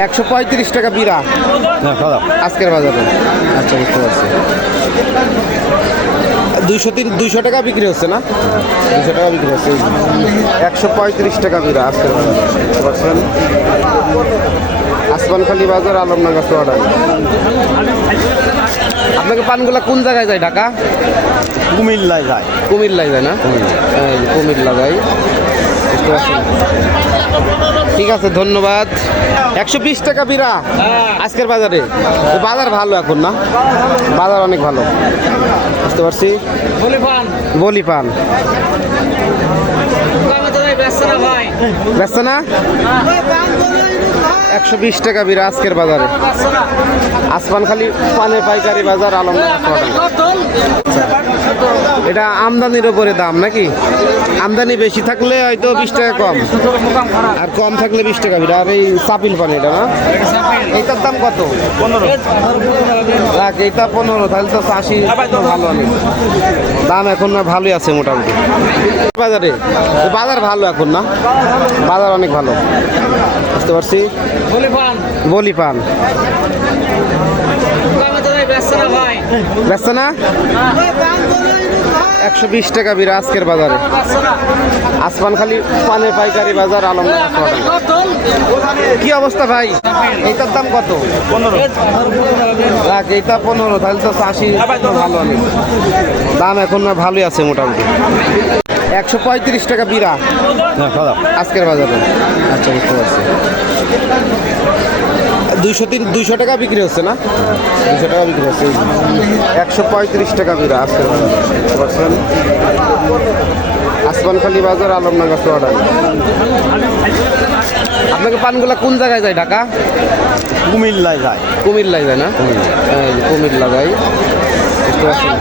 135 টাকা বিরা আজকের বাজারে। আচ্ছা, বুঝতে পারছি। 200 টাকা বিক্রি হচ্ছে না? 200 টাকা বিক্রি হচ্ছে। 135 টাকা বিরা আজকের বাজারে, বুঝতে পারছেন। আসমানখালি বাজার, আলমডাঙ্গা চুয়াডাঙ্গা। আপনাকে পানগুলা কোন জায়গায় যায়? ঢাকা, কুমিল্লায় যায়। কুমিল্লায় যায় না? কুমিল্লা যায়, বুঝতে পারছেন। ঠিক আছে, ধন্যবাদ। 120 টাকা বিরা আজকের বাজারে। বাজার ভালো এখন না? বাজার অনেক ভালো, বুঝতে পারছি। বলি পান ব্যস্ত না? 120 টাকা বিরা আজকের বাজারে। আসমানখালি পানের পাইকারি বাজার, আলমডাঙ্গা। এটা আমদানির উপরে দাম নাকি? আমদানি বেশি থাকলে হয়তো 20 টাকা কম, আর কম থাকলে 20 টাকা বিরা। আর এই চাপিল পান এটা না, এইটার দাম কত? 15। রাখ, এইটা 15, তাহলে তো 80 ভালো অনেক দাম। এখন না ভালোই আছে মোটামুটি বাজারে। বাজার ভালো এখন না? বাজার অনেক ভালো, বুঝতে পারছি। বলি পান ব্যস্ত না? 120 টাকা বিরা আজকের বাজারে। আসমানখালি পানের পাইকারি বাজার, আলমডাঙ্গা। কি অবস্থা ভাই? এইটার দাম কত? 15। রাখ, এইটা 15, তাহলে তো 80 ভালো অনেক দাম। এখন না ভালোই আছে মোটামুটি। 135 টাকা বিরা আজকের বাজারে। আচ্ছা, বুঝতে পারছি। 200 টাকা বিক্রি হচ্ছে না? 200 টাকা বিক্রি হচ্ছে। 135 টাকা বিরা আজকের বাজারে, বুঝতে পারছেন। আসমানখালি বাজার, আলমডাঙ্গা চুয়াডাঙ্গা। আপনাকে পানগুলা কোন জায়গায় যায়? ঢাকা, কুমিল্লায় যায়। কুমিল্লায় যায় না? কুমিল্লা যায়, বুঝতে পারছেন।